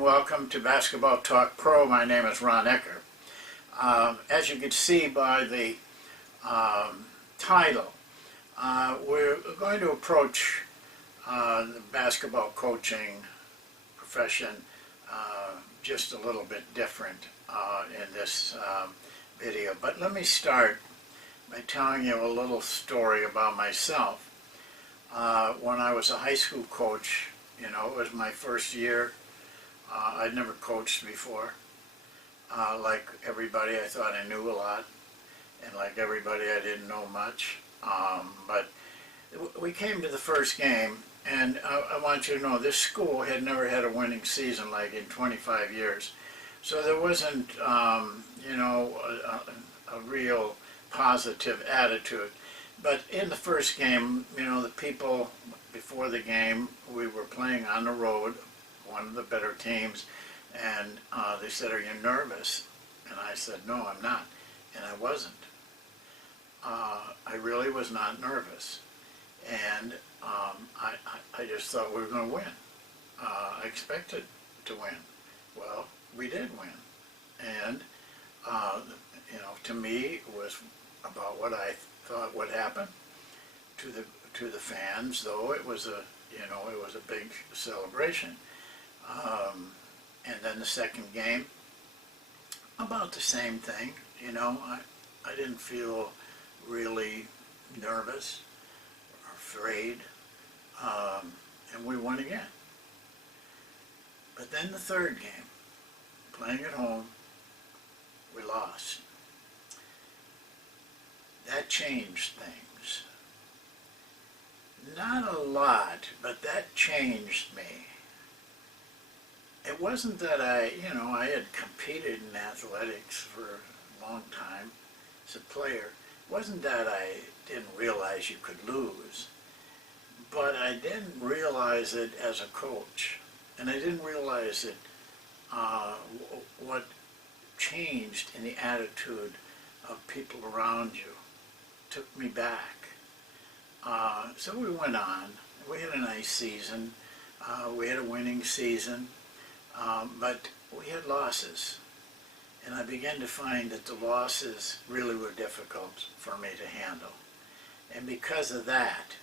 and welcome to Basketball Talk Pro. My name is Ron Ecker. As you can see by the title, we're going to approach the basketball coaching profession just a little bit different in this video. But let me start by telling you a little story about myself. When I was a high school coach, it was my first year. I'd never coached before. Like everybody, I thought I knew a lot, and like everybody, I didn't know much. But we came to the first game, and I want you to know this school had never had a winning season like in 25 years. So there wasn't, a real positive attitude. But in the first game, the people before the game, we were playing on the road, one of the better teams, and they said, "Are you nervous?" And I said, "No, I'm not." And I wasn't. I really was not nervous. And I just thought we were going to win. I expected to win. Well, we did win. And, to me, it was about what I thought would happen to the fans, though it was a big celebration. And then the second game, about the same thing. I didn't feel really nervous or afraid, and we won again. But then the third game, playing at home, we lost. That changed things. Not a lot, but that changed me. It wasn't that I had competed in athletics for a long time as a player. It wasn't that I didn't realize you could lose, but I didn't realize it as a coach. And I didn't realize it, what changed in the attitude of people around you. It took me back. So we went on. We had a nice season. We had a winning season. But we had losses, and I began to find that the losses really were difficult for me to handle. And because of that,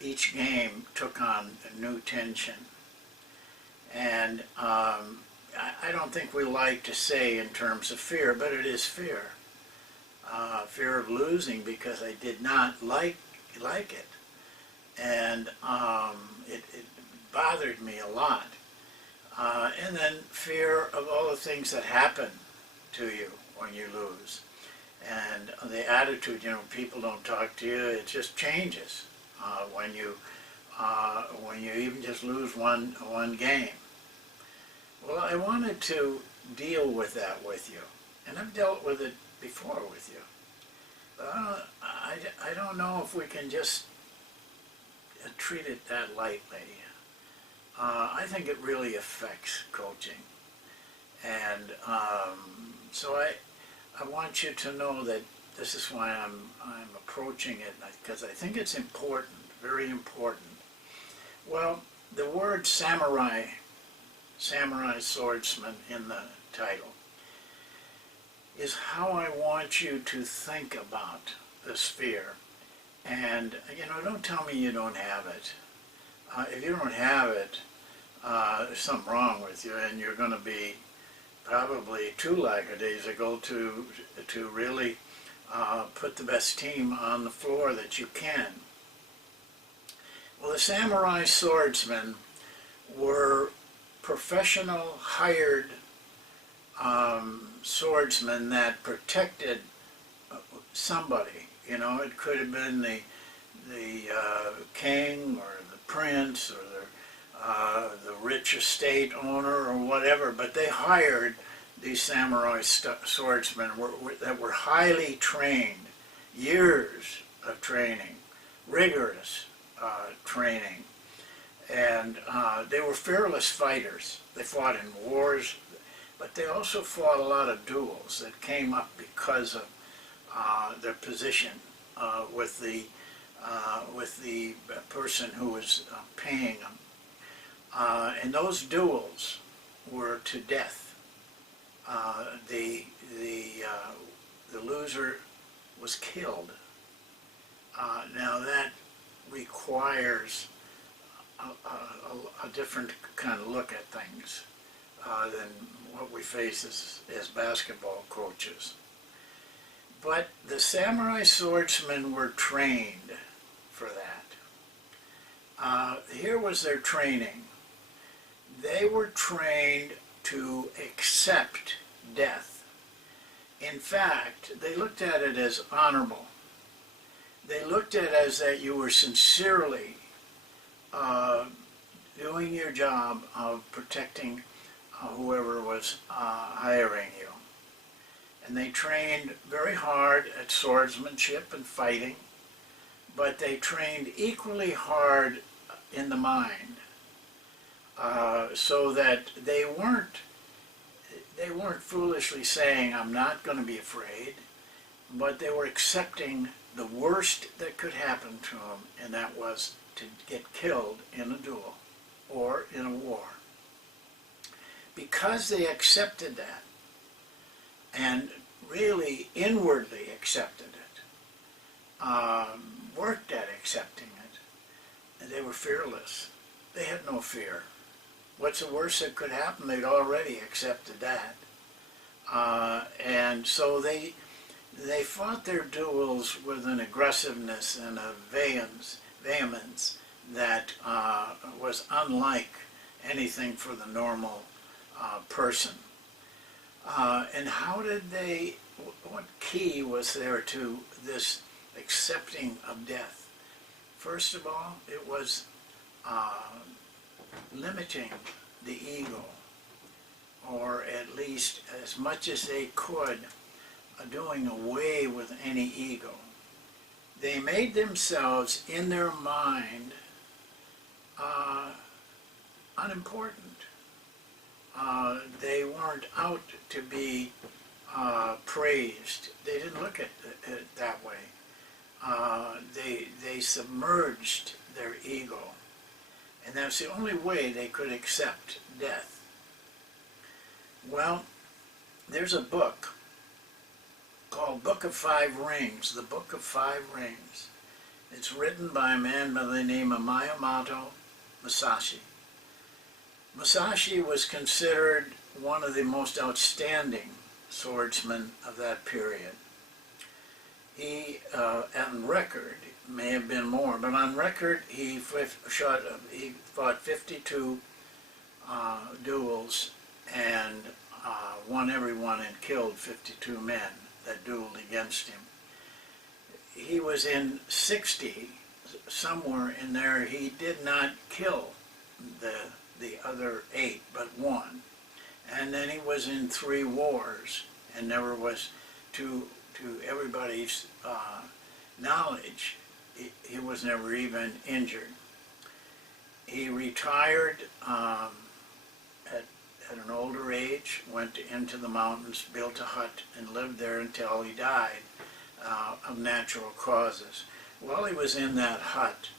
each game took on a new tension. And I don't think we like to say in terms of fear, but it is fear. Fear of losing because I did not like it. And it bothered me a lot. And then fear of all the things that happen to you when you lose. And the attitude, people don't talk to you, it just changes when you even just lose one game. Well, I wanted to deal with that with you. And I've dealt with it before with you. But I don't know if we can just treat it that lightly. I think it really affects coaching. And so I want you to know that this is why I'm approaching it, because I think it's important, very important. Well, the word samurai swordsman in the title, is how I want you to think about this fear. And, don't tell me you don't have it. If you don't have it, there's something wrong with you, and you're going to be probably too lackadaisical to really put the best team on the floor that you can. Well, the samurai swordsmen were professional, hired swordsmen that protected somebody. It could have been the king or the prince or the rich estate owner or whatever, but they hired these samurai swordsmen that were highly trained, years of training, rigorous training, and they were fearless fighters. They fought in wars, but they also fought a lot of duels that came up because of their position with the person who was paying them. And those duels were to death. The loser was killed. Now that requires a different kind of look at things than what we face as basketball coaches. But the samurai swordsmen were trained for that. Here was their training. They were trained to accept death. In fact, they looked at it as honorable. They looked at it as that you were sincerely doing your job of protecting whoever was hiring you. And they trained very hard at swordsmanship and fighting, but they trained equally hard in the mind, so that they weren't foolishly saying, I'm not going to be afraid, but they were accepting the worst that could happen to them, and that was to get killed in a duel or in a war. Because they accepted that, and really inwardly accepted it, worked at accepting it, and they were fearless. They had no fear. What's the worst that could happen? They'd already accepted that. And so they fought their duels with an aggressiveness and a vehemence that was unlike anything for the normal person. And how did they, what key was there to this accepting of death? First of all, it was limiting the ego, or at least as much as they could, doing away with any ego. They made themselves, in their mind, unimportant. They weren't out to be praised. They didn't look at it that way. They submerged their ego. And that's the only way they could accept death. Well, there's a book called Book of Five Rings, the Book of Five Rings. It's written by a man by the name of Miyamoto Musashi. Musashi was considered one of the most outstanding swordsmen of that period. He, on record, may have been more, but on record he fought 52 duels and won every one and killed 52 men that dueled against him. He was in 60, somewhere in there. He did not kill the other 8 but 1. And then he was in 3 wars and never was, to everybody's knowledge, he was never even injured. He retired at an older age, went into the mountains, built a hut, and lived there until he died of natural causes. While he was in that hut,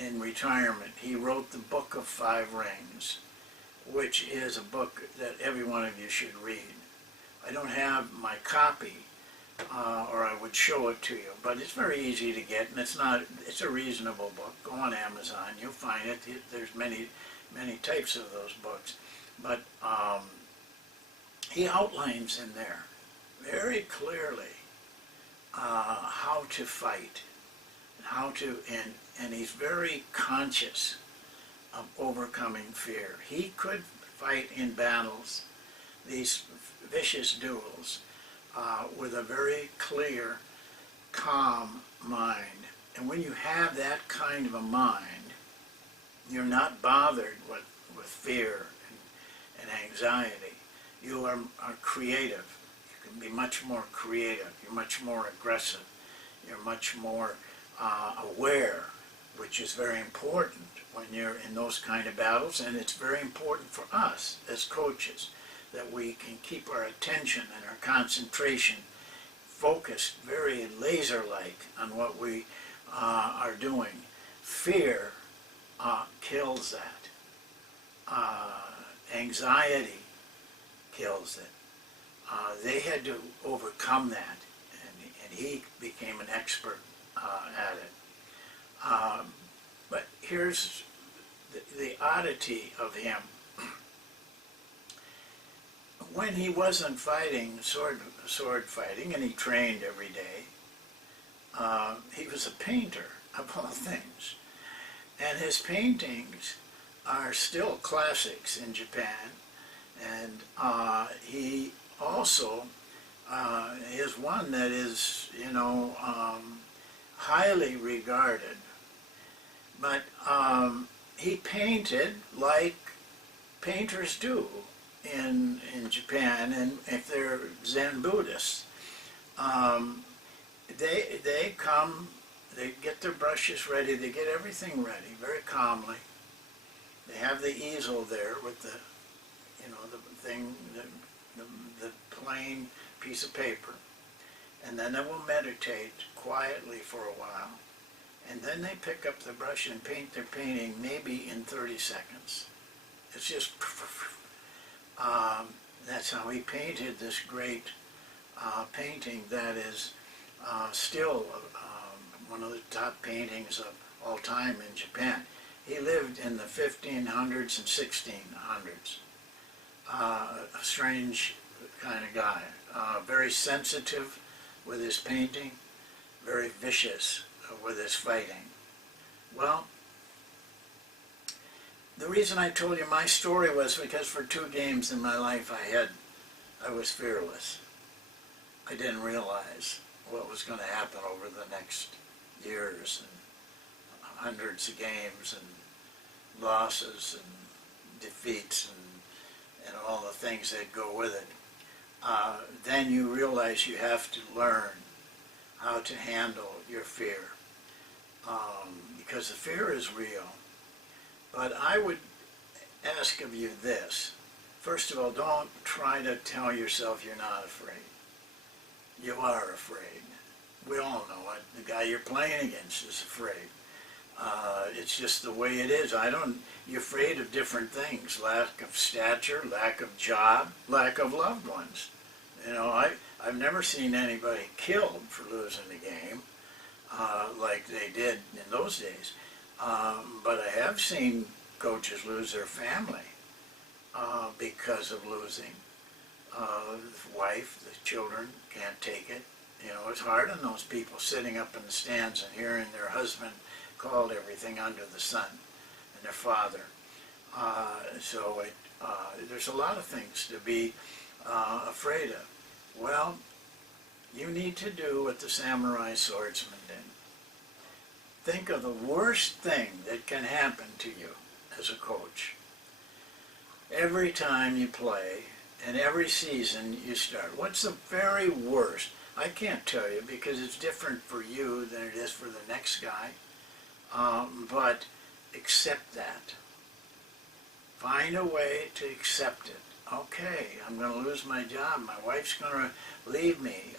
in retirement, he wrote the Book of Five Rings, which is a book that every one of you should read. I don't have my copy, or I would show it to you, but it's very easy to get, and it's a reasonable book. Go on Amazon, you'll find it. There's many types of those books, but he outlines in there very clearly how to fight, and he's very conscious of overcoming fear. He could fight in battles, these vicious duels, with a very clear, calm mind. And when you have that kind of a mind, you're not bothered with fear and anxiety. You are creative. You can be much more creative. You're much more aggressive. You're much more aware, which is very important when you're in those kind of battles. And it's very important for us as coaches that we can keep our attention and our concentration focused, very laser-like on what we are doing. Fear kills that. Anxiety kills it. They had to overcome that, and he became an expert at it. But here's the oddity of him. When he wasn't fighting, sword fighting, and he trained every day, he was a painter, of all things. And his paintings are still classics in Japan. And he also is one that is, highly regarded. But he painted like painters do in Japan, and if they're Zen Buddhists. They come, they get their brushes ready, they get everything ready very calmly. They have the easel there with the, the thing, the plain piece of paper. And then they will meditate quietly for a while. And then they pick up the brush and paint their painting maybe in 30 seconds. It's just, that's how he painted this great painting that is still one of the top paintings of all time in Japan. He lived in the 1500s and 1600s. A strange kind of guy. Very sensitive with his painting, very vicious with his fighting. Well, the reason I told you my story was because for 2 games in my life I was fearless. I didn't realize what was going to happen over the next years, and hundreds of games and losses and defeats and all the things that go with it. Then you realize you have to learn how to handle your fear, because the fear is real. But I would ask of you this. First of all, don't try to tell yourself you're not afraid. You are afraid. We all know it. The guy you're playing against is afraid. It's just the way it is. You're afraid of different things. Lack of stature, lack of job, lack of loved ones. I've never seen anybody killed for losing the game like they did in those days. But I have seen coaches lose their family because of losing. The wife, the children can't take it. It's hard on those people sitting up in the stands and hearing their husband called everything under the sun, and their father. There's a lot of things to be afraid of. Well, you need to do what the samurai swordsman did. Think of the worst thing that can happen to you as a coach. Every time you play, and every season you start, what's the very worst? I can't tell you because it's different for you than it is for the next guy. But accept that. Find a way to accept it. Okay, I'm going to lose my job. My wife's going to leave me.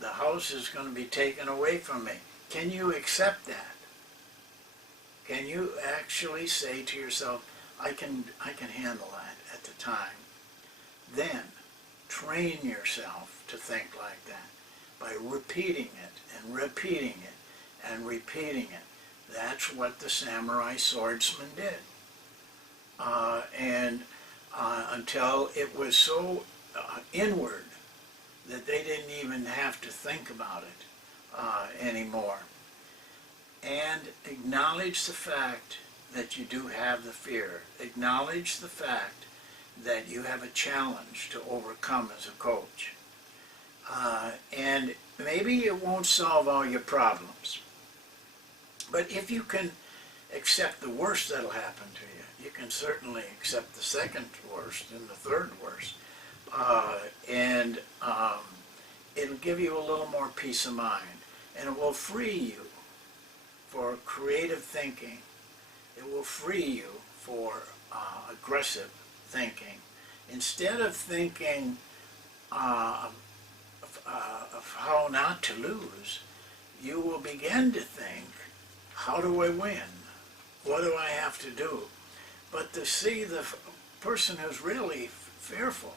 The house is going to be taken away from me. Can you accept that? Can you actually say to yourself, I can handle that at the time? Then train yourself to think like that by repeating it and repeating it and repeating it. That's what the samurai swordsman did. Until it was so inward that they didn't even have to think about it anymore. And acknowledge the fact that you do have the fear. Acknowledge the fact that you have a challenge to overcome as a coach. And maybe it won't solve all your problems. But if you can accept the worst that'll happen to you, you can certainly accept the second worst and the third worst. It'll give you a little more peace of mind. And it will free you for creative thinking. It will free you for aggressive thinking. Instead of thinking of how not to lose, you will begin to think, how do I win? What do I have to do? But to see the person who's really fearful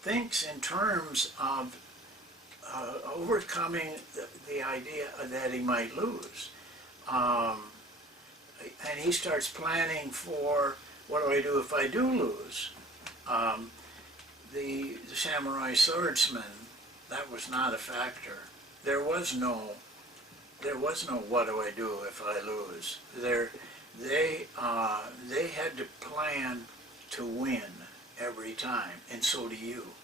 thinks in terms of overcoming the idea that he might lose. And he starts planning for, what do I do if I do lose? The samurai swordsman, that was not a factor. There was no what do I do if I lose. They had to plan to win every time, and so do you.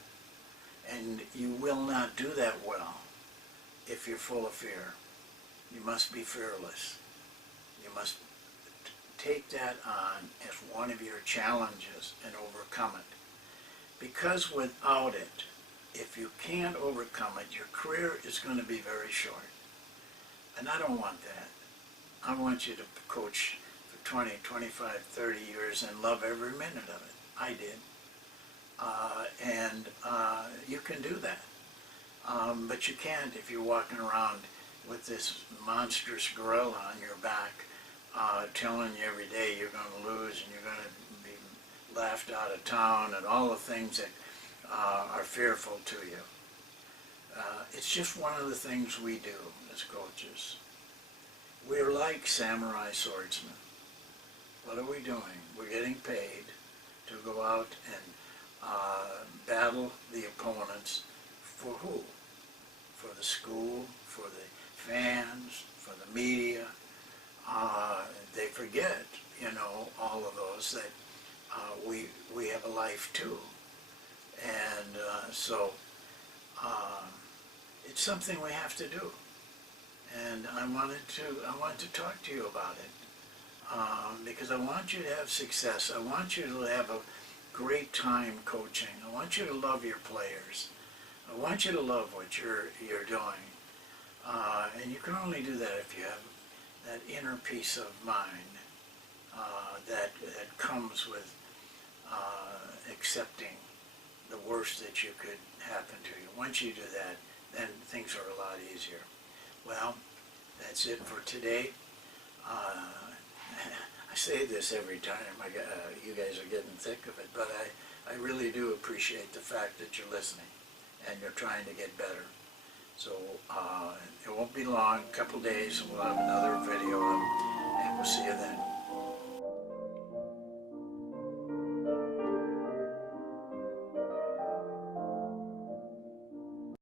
And you will not do that well if you're full of fear. You must be fearless. You must take that on as one of your challenges and overcome it. Because without it, if you can't overcome it, your career is going to be very short. And I don't want that. I want you to coach for 20, 25, 30 years and love every minute of it. I did. You can do that. But you can't if you're walking around with this monstrous gorilla on your back telling you every day you're going to lose and you're going to be laughed out of town and all the things that are fearful to you. It's just one of the things we do as coaches. We're like samurai swordsmen. What are we doing? We're getting paid to go out and battle the opponents. For who? For the school, for the fans, for the media. They forget, all of those, that we have a life too. And so it's something we have to do. And I wanted to talk to you about it because I want you to have success. I want you to have a great time coaching. I want you to love your players. I want you to love what you're doing. And you can only do that if you have that inner peace of mind that comes with accepting the worst that you could happen to you. Once you do that, then things are a lot easier. Well, that's it for today. I say this every time. You guys are getting thick of it, but I really do appreciate the fact that you're listening and you're trying to get better. So it won't be long, a couple days, and we'll have another video, and we'll see you then.